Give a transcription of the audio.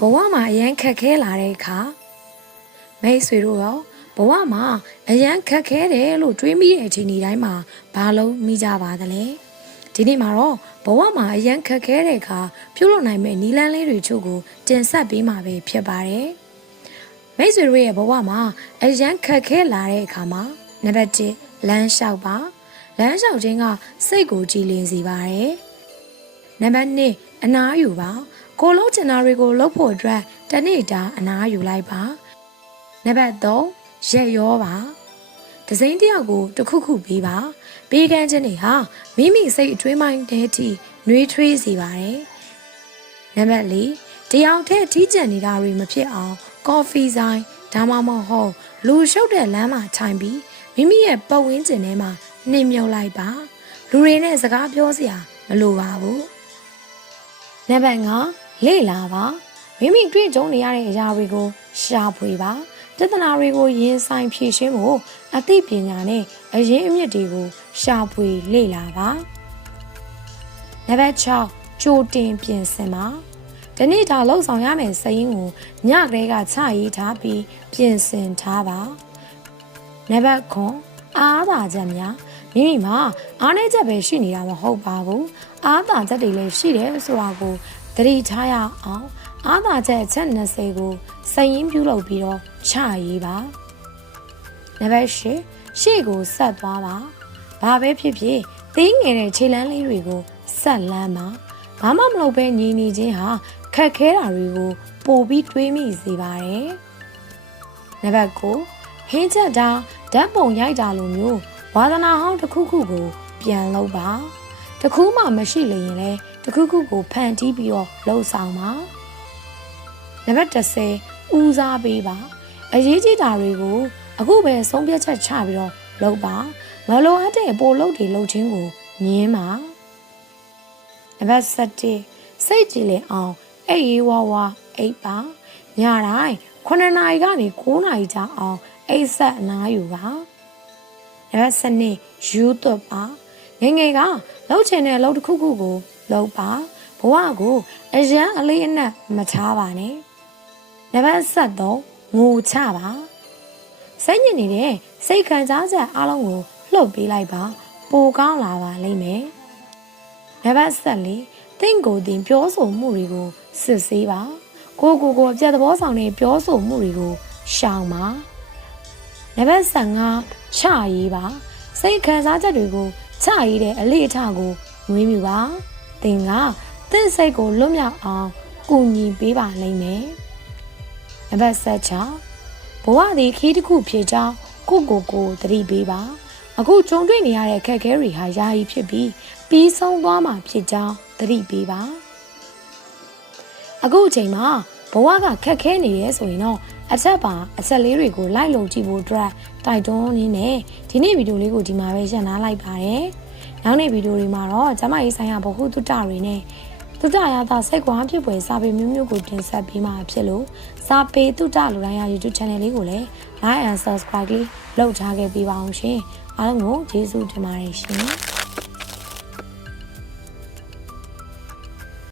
ဘဝမှာအရန်ခက်ခဲလာတဲ့အခါမိတ်ဆွေတို့ရောဘဝမှာအရန်ခက်ခဲတယ်လို့တွေးမိတဲ့အချိန်ဒီတိုင်းမှာဘာလို့မိကြပါသလဲဒီနေ့မှာတော့ဘဝမှာအရန်ခက်ခဲတဲ့အခါပြုလုပ်နိုင်မယ့်နီလန်းလေးတွေချို့ကိုတင်ဆက်ပေးမှာပဲဖြစ်ပါတယ်မိတ်ဆွေတို့ရဲ့ဘဝမှာအရန်ခက်ခဲလာတဲ့အခါမှာနံပါတ်1လမ်းလျှောက်ပါလမ်းလျှောက်ခြင်းကစိတ်ကိုကြည်လင်စေပါတယ်နံပါတ်2အနားယူပါ ကိုလုံးချင်တာတွေကိုလုပ်ဖို့အတွက်တနေ့တာအနားယူလိုက်ပါနံပါတ်3ရက်ရောပါဒဇိန်တယောက်ကိုတစ်ခုခုပေးပါပေးကမ်းခြင်းတွေဟာမိမိစိတ်အထွေးမိုင်းတဲ့အထိနှွေးထွေးစေပါတယ်နံပါတ်4တယောက်တည်းထိကျန်နေတာတွေမဖြစ်အောင် ကော်ဖီဆိုင်ဒါမှမဟုတ်လူရှုပ်တဲ့လမ်းမှာခြိုင်ပြီးမိမိရဲ့ပတ်ဝန်းကျင်ထဲမှာနှိမ်မြုပ်လိုက်ပါလူတွေနဲ့စကားပြောစရာမလိုပါဘူးနံပါတ်5 လေ့လာပါမိမိတွေ့ကြုံနေရတဲ့အရာတွေကိုရှာဖွေပါပြဿနာတွေကိုရင်ဆိုင်ဖြေရှင်းဖို့အသိပညာနဲ့အရင်းအမြစ်တွေကိုရှာဖွေလေ့လာပါနံပါတ်6ကြိုတင်ပြင်ဆင်ပါဒီနေ့ဒါလှုပ်ဆောင်ရမယ်စရင်းကိုညကလေးကချရေးထားပြီးပြင်ဆင်ထားပါနံပါတ်9အားသာချက်များမိမိမှာအားနည်းချက်ပဲရှိနေတာမဟုတ်ပါဘူးအားသာချက်တွေလည်းရှိတယ်ဆိုတာကို သတိထားရအောင်အားသာချက်အချက်20ကိုစရင်ပြုလုပ်ပြီးတော့ချရေးပါနံပါတ်10ရှေ့ကိုဆက်သွားပါဘာပဲဖြစ်ဖြစ်သေးငယ်တဲ့ခြေလမ်းလေးတွေကိုဆက်လန်းပါဘာမှမလုပ်ဘဲညီနေခြင်းဟာခက်ခဲတာတွေကိုပိုပြီးတွေးမိစေပါတယ်နံပါတ်9ဟင်းချက်တာဓာတ်ပုံရိုက်တာလိုမျိုးဝါသနာဟောင်းတစ်ခုခုကို ပြန်လုပ်ပါတစ်ခုမှမရှိလျင်လဲ တစ်ခုခုကိုဖန်တီးပြီးတော့လှုပ်ဆောင်ပါနံပါတ်10ဦးစားပေးပါအရေးကြီးတာတွေကိုအခုပဲဆုံးဖြတ်ချက်ချပြီးတော့လုပ်ပါမလိုအပ်တဲ့ပိုလုပ်တွေလုပ်ခြင်းကိုညင်းပါနံပါတ်7စိတ်ကြည်လင်အောင်အိပ်ရေးဝါဝါအိပ်ပါညတိုင်း9နာရီကနေ9နာရီကြာအောင်အိပ်ဆက်အနားယူပါနံပါတ်7ယူသွတ်ပါငယ်ငယ်ကလှုပ်ချင်တဲ့အလုပ်တစ်ခုခုကို လုပ်ပါဘဝကိုအရန်အလေးအနက်မထားပါနဲ့နံပါတ်7ငိုချပါစိတ်ညစ်နေတဲ့စိတ်ခံစားချက်အလုံးကိုလှုပ်ပေးလိုက်ပါပိုကောင်းလာပါလိမ့်မယ်နံပါတ်14တင့်ကိုတင်ပြောဆိုမှုတွေကိုစစ်ဆေးပါကိုကိုကိုအပြတ်သဘောဆောင်တဲ့ပြောဆိုမှုတွေကိုရှောင်ပါနံပါတ်15ချရေးပါစိတ်ခံစားချက်တွေကိုချရေးတဲ့အလေးအထကိုငွေးမြူပါ သင်ကတင့်စိတ်ကိုလွတ်မြောက်အောင်ကူညီပေးပါလိမ့်မယ်နံပါတ်16ဘဝသည်ခီးတစ်ခုဖြစ်ကြောင်းကိုကိုကိုသတိပေးပါအခုကြုံတွေ့နေရတဲ့ခက်ခဲတွေဟာယာယီဖြစ်ပြီးပြီးဆုံးသွားမှာဖြစ်ကြောင်းသတိပေးပါအခုအချိန်မှာဘဝကခက်ခဲနေရဲဆိုရင်တော့အချက်ပါအချက်လေးတွေကိုလိုက်လုံကြည့်ဖို့အတွက်တိုက်တွန်းရင်းနဲ့ဒီနေ့ဗီဒီယိုလေးကိုဒီမှာပဲရပ်နားလိုက်ပါတယ်။ နောက်နေ့ဗီဒီယိုတွေမှာတော့ကျမရေးဆိုင်ရာဗဟုသုတတွေနဲ့သုတရတာစိတ်ကွာဖြစ်ပွဲစာပေမျိုးမျိုးကိုတင်ဆက်ပေးမှာဖြစ်လို့စာပေသုတလူတိုင်းရ YouTube Channel လေးကိုလည်း Like and Subscribe လေးလုပ်ထားခဲ့ပေးပါအောင်ရှင်။အားလုံးကိုကျေးဇူးတင်ပါတယ်ရှင်။